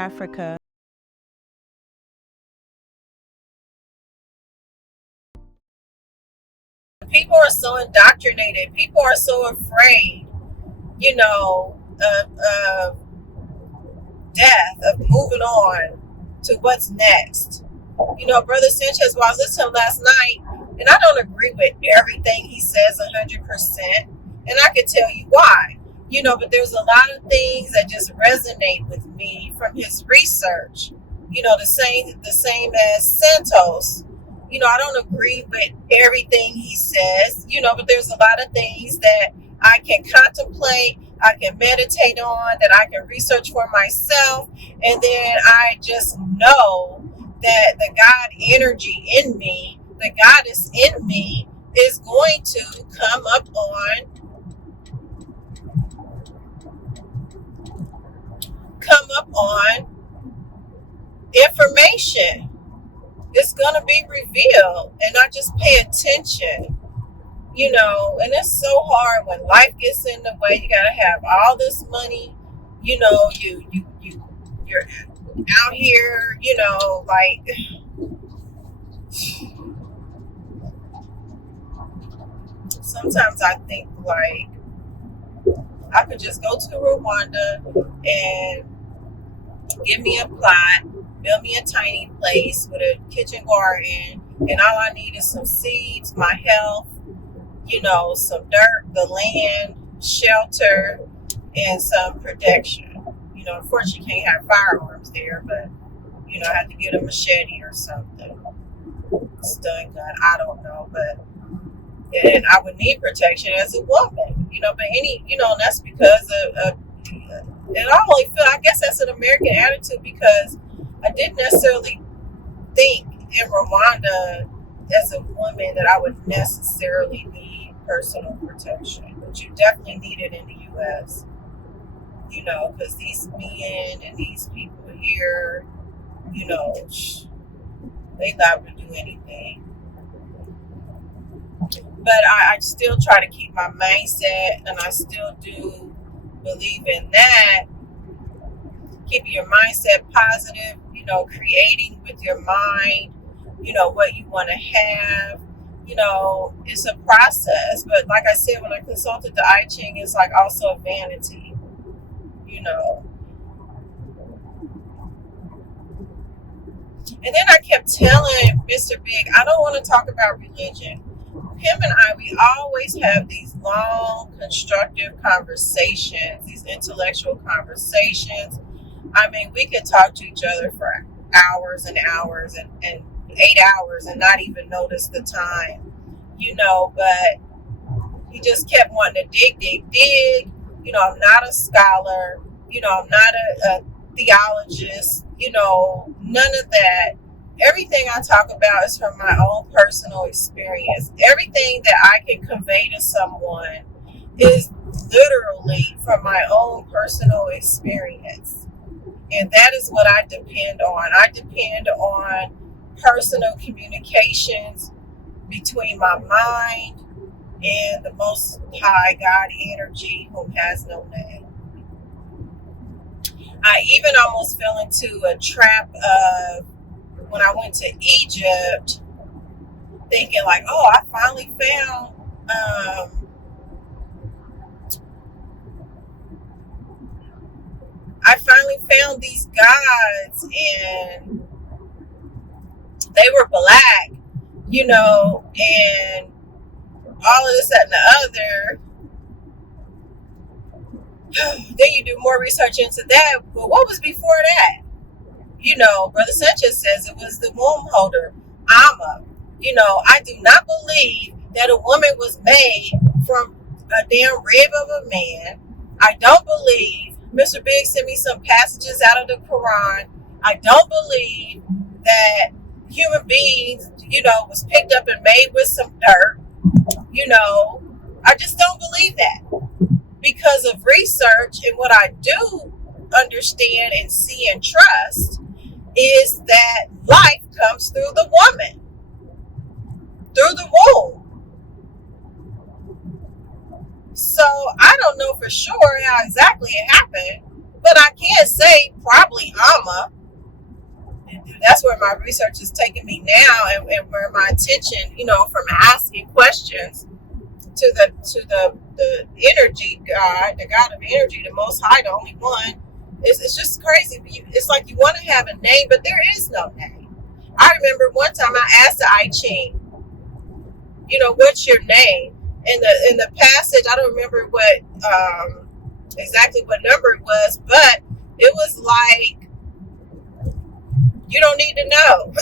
Africa. People are so indoctrinated. People are so afraid, of death, of moving on to what's next. Brother Sanchez, while I was listening to him last night, and I don't agree with everything he says 100%, and I can tell you why. But there's a lot of things that just resonate with me from his research. The same as Santos. I don't agree with everything he says, but there's a lot of things that I can contemplate, I can meditate on, that I can research for myself, and then I just know that the God energy in me, the goddess in me, is going to come up on information. It's going to be revealed, and I just pay attention. And it's so hard when life gets in the way. You gotta have all this money, you're out here, like, sometimes I think like I could just go to Rwanda and give me a plot, build me a tiny place with a kitchen garden, and all I need is some seeds, my health, some dirt, the land, shelter, and some protection. Unfortunately, you can't have firearms there, but I have to get a machete or something. Stun gun, I don't know, but and I would need protection as a woman, but that's because of and I only feel, I guess that's an American attitude, because I didn't necessarily think in Rwanda as a woman that I would necessarily need personal protection, but you definitely need it in the U.S. Because these men and these people here, they liable to do anything. But I still try to keep my mindset, and I still do believe in that. Keeping your mindset positive, creating with your mind, what you want to have. It's a process. But like I said, when I consulted the I Ching, it's like also a vanity, And then I kept telling Mr. Big, I don't want to talk about religion. Him and I, we always have these long, constructive conversations, these intellectual conversations. I mean, we could talk to each other for hours and hours and 8 hours and not even notice the time, but he just kept wanting to dig. I'm not a scholar, I'm not a theologist, none of that. Everything I talk about is from my own personal experience. Everything that I can convey to someone is literally from my own personal experience. And that is what I depend on. I depend on personal communications between my mind and the Most High God energy, whom has no name. I even almost fell into a trap of, when I went to Egypt, thinking like, oh, I finally found these gods, and they were black, and all of this, that, and the other. Then you do more research into that. But what was before that? Brother Sanchez says it was the womb holder, Amma. I do not believe that a woman was made from a damn rib of a man. I don't believe Mr. Big sent me some passages out of the Quran. I don't believe that human beings, was picked up and made with some dirt. I just don't believe that, because of research, and what I do understand and see and trust is that life comes through the woman, through the womb. So I don't know for sure how exactly it happened, But I can't say probably Amma. That's where my research is taking me now, and where my attention, from asking questions to the energy God, the God of energy, the Most High, the only one. It's just crazy. It's like you want to have a name, but there is no name. I remember one time I asked the I Ching, what's your name? In the passage, I don't remember what exactly what number it was, but it was like, you don't need to know.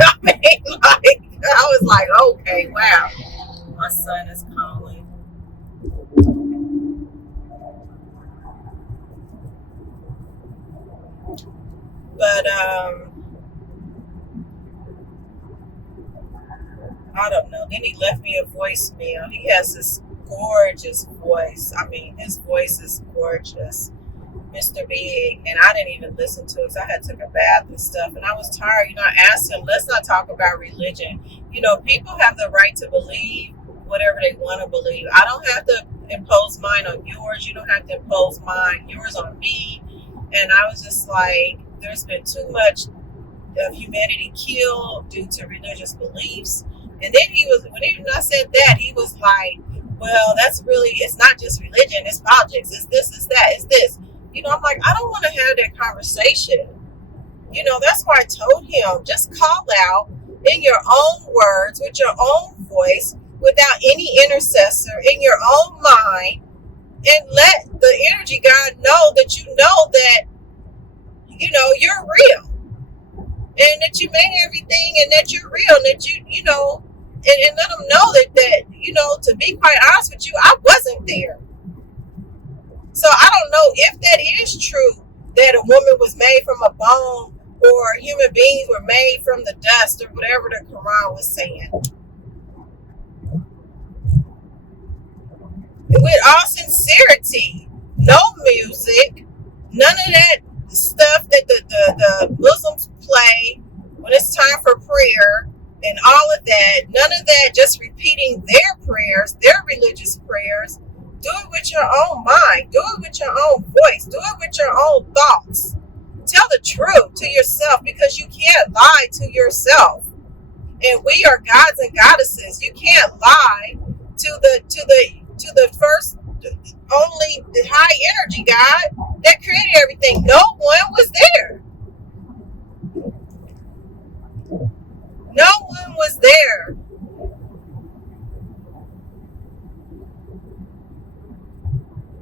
I mean, like, I was like, okay, wow. My son is calling. But I don't know. Then he left me a voicemail. He has this gorgeous voice. I mean, his voice is gorgeous, Mr. Big. And I didn't even listen to it because I had took a bath and stuff. And I was tired. I asked him, let's not talk about religion. People have the right to believe whatever they want to believe. I don't have to impose mine on yours. You don't have to impose yours on me. And I was just like, there's been too much of humanity killed due to religious beliefs. And then when I said that, he was like, well, it's not just religion, it's politics, it's this, it's that, it's this. I'm like, I don't want to have that conversation. That's why I told him, just call out in your own words, with your own voice, without any intercessor, in your own mind, and let the energy God know that you're real. And that you made everything, and that you're real, and that and let them know that to be quite honest with you, I wasn't there. So I don't know if that is true, that a woman was made from a bone, or human beings were made from the dust, or whatever the Quran was saying. With all sincerity, no music, none of that stuff that the Muslims play when it's time for prayer, and all of that, none of that, just repeating their prayers, their religious prayers. Do it with your own mind, do it with your own voice, do it with your own thoughts. Tell the truth to yourself, because you can't lie to yourself. And we are gods and goddesses. You can't lie to the first, only the high energy God that created everything. No one was there. No one was there.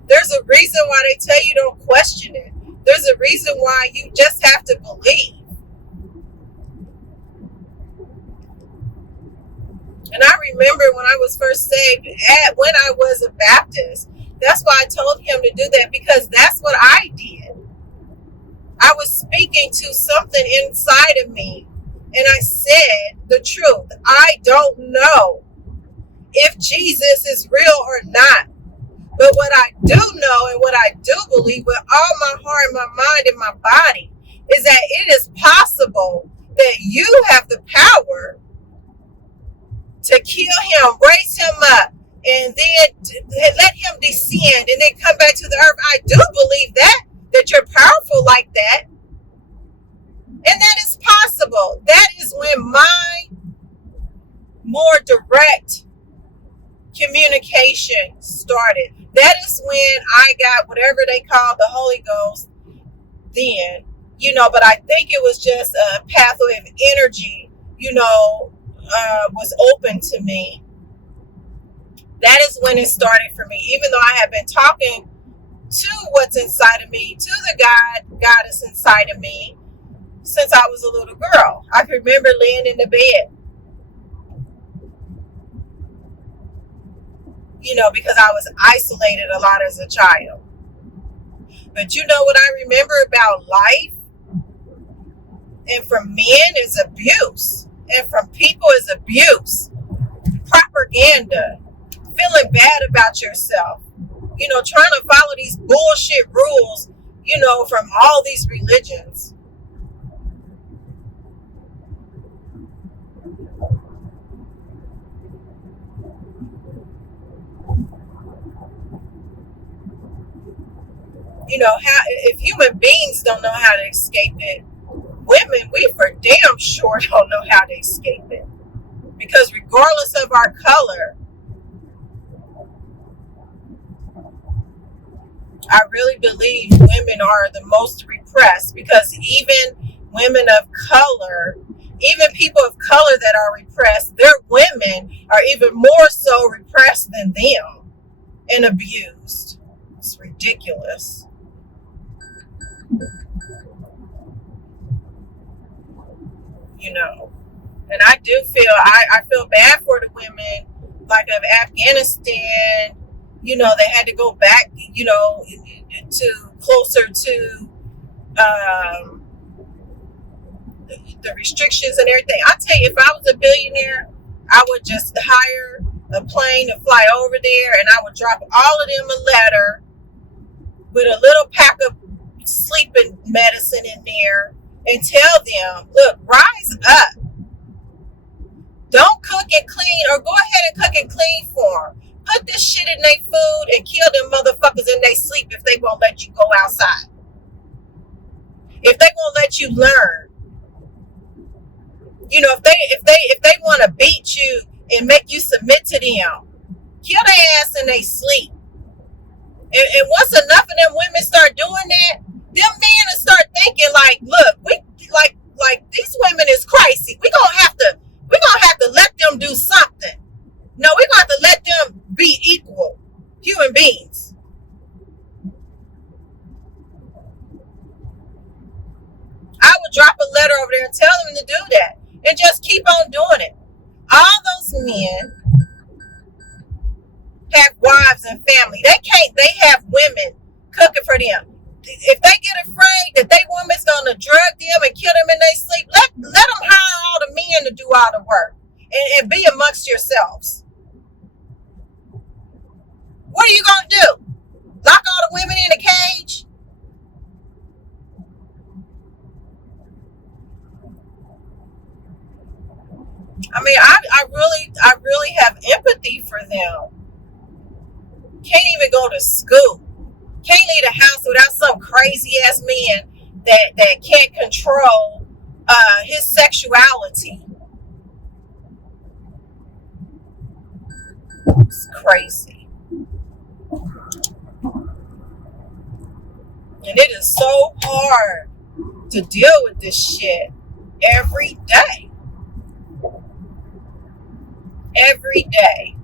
There's a reason why they tell you don't question it. There's a reason why you just have to believe. And I remember when I was first saved, when I was a Baptist, that's why I told him to do that, because that's what I did. I was speaking to something inside of me, and I said the truth. I don't know if Jesus is real or not. But what I do know, and what I do believe with all my heart and my mind and my body, is that it is possible that you have the power to kill him, raise him up, and then let him descend and then come back to the earth. I do believe that you're powerful like that. And that is possible. That is when my more direct communication started. That is when I got whatever they call the Holy Ghost then, but I think it was just a pathway of energy, was open to me. That is when it started for me, even though I have been talking to what's inside of me, to the goddess inside of me, since I was a little girl. I can remember laying in the bed, because I was isolated a lot as a child. But you know what I remember about life? And from men is abuse. And from people is abuse. Propaganda. Feeling bad about yourself. Trying to follow these bullshit rules, from all these religions. how if human beings don't know how to escape it, women, we for damn sure don't know how to escape it. Because regardless of our color, I really believe women are the most repressed, because even women of color, even people of color that are repressed, their women are even more so repressed than them and abused. It's ridiculous. And I do feel, I feel bad for the women like of Afghanistan. They had to go back, to closer to the restrictions and everything. I tell you, if I was a billionaire, I would just hire a plane to fly over there, and I would drop all of them a letter with a little pack of sleeping medicine in there and tell them, look, rise up. Don't cook and clean, or go ahead and cook and clean for them. Put this shit in their food and kill them motherfuckers in their sleep if they won't let you go outside. If they won't let you learn. If they want to beat you and make you submit to them, kill their ass in their sleep. And once enough of them women start doing that, them men will start thinking like, look, we like these women is crazy. We're gonna have to let them do something. No, we're gonna have to let them be equal human beings. I would drop a letter over there and tell them to do that, and just keep on doing it. All those men have wives and family. They have women cooking for them. If they get afraid that they woman's gonna drug them and kill them in their sleep, let them hire all the men to do all the work and be amongst yourselves. What are you gonna do? Lock all the women in a cage? I mean, I really have empathy for them. Can't even go to school. Can't leave the house without some crazy ass man that can't control his sexuality. It's crazy. And it is so hard to deal with this shit every day. Every day.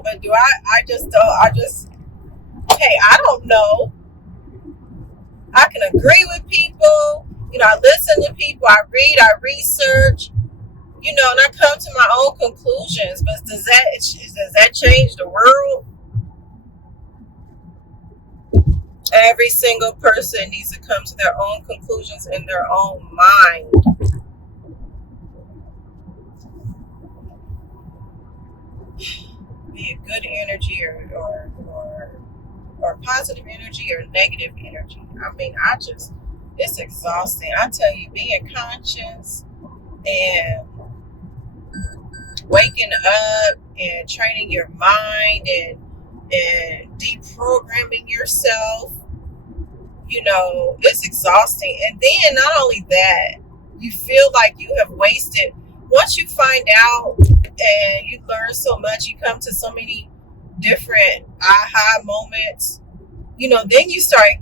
But I don't know. I can agree with people. I listen to people. I read, I research, and I come to my own conclusions. But does that change the world? Every single person needs to come to their own conclusions in their own mind. Be it good energy or positive energy or negative energy. I mean, it's exhausting. I tell you, being conscious and waking up and training your mind and deprogramming yourself, it's exhausting. And then not only that, you feel like you have wasted. Once you find out and you learn so much, you come to so many different aha moments, then you start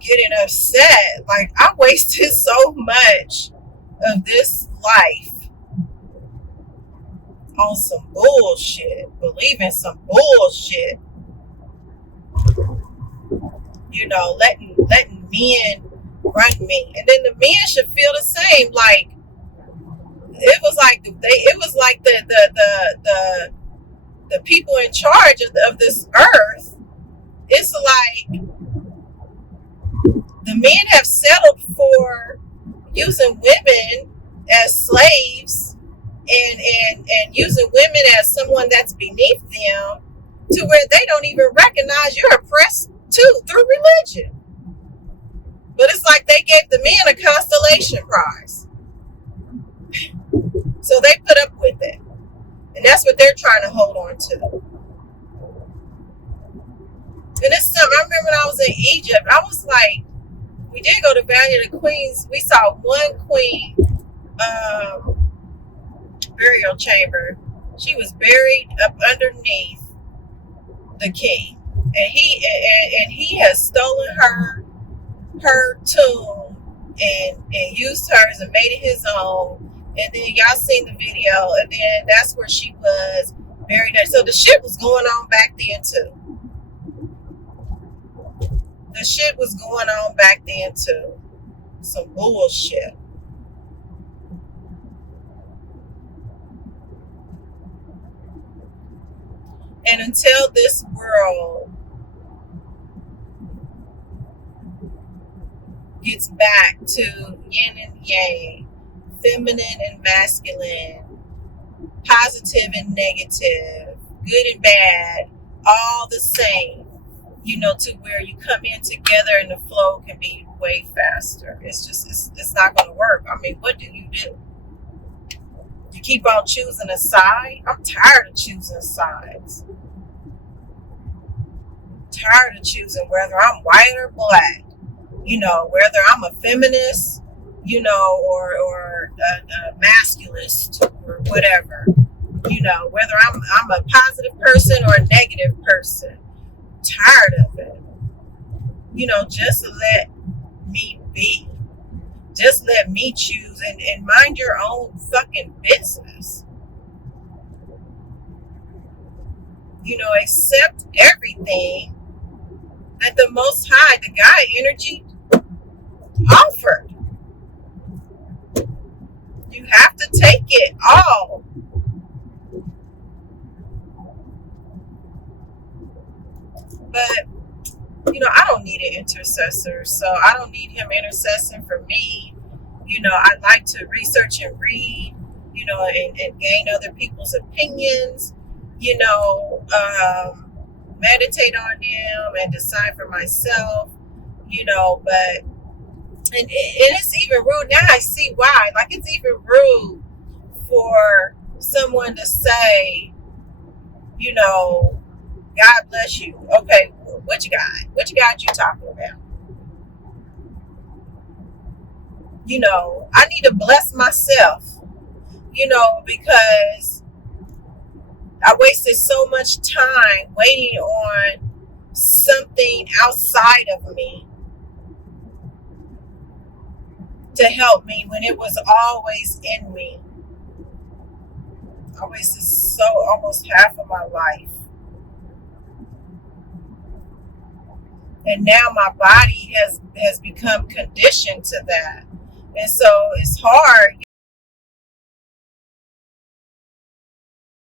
getting upset. Like, I wasted so much of this life on some bullshit, believing some bullshit, letting men run me. And then the men should feel the same. Like, it was like the people in charge of this earth. It's like the men have settled for using women as slaves and using women as someone that's beneath them, to where they don't even recognize you're oppressed too through religion. But it's like they gave the men a constellation prize. So they put up with it. And that's what they're trying to hold on to. And it's something, I remember when I was in Egypt, I was like, we did go to Valley of the Queens. We saw one queen burial chamber. She was buried up underneath the king. And he has stolen her tomb and used hers and made it his own. And then y'all seen the video, and then that's where she was buried at. So the shit was going on back then too. The shit was going on back then too. Some bullshit. And until this world gets back to yin and yang, feminine and masculine, positive and negative, good and bad, all the same, to where you come in together and the flow can be way faster. It's not going to work. I mean, what do? You keep on choosing a side? I'm tired of choosing sides. Tired of choosing whether I'm white or black, whether I'm a feminist, or a masculist or whatever, whether I'm a positive person or a negative person. Tired of it. Just let me be. Just let me choose and mind your own fucking business. Accept everything that the Most High, the God energy, offered. You have to take it all. But, I don't need an intercessor, so I don't need him intercessing for me. I like to research and read, and gain other people's opinions, meditate on them and decide for myself, but, and it's even rude. Now I see why. Like, it's even rude for someone to say, God bless you. Okay, which God? Which God you talking about? I need to bless myself, because I wasted so much time waiting on something outside of me to help me when it was always in me. I wasted almost half of my life. And now my body has become conditioned to that. And so it's hard,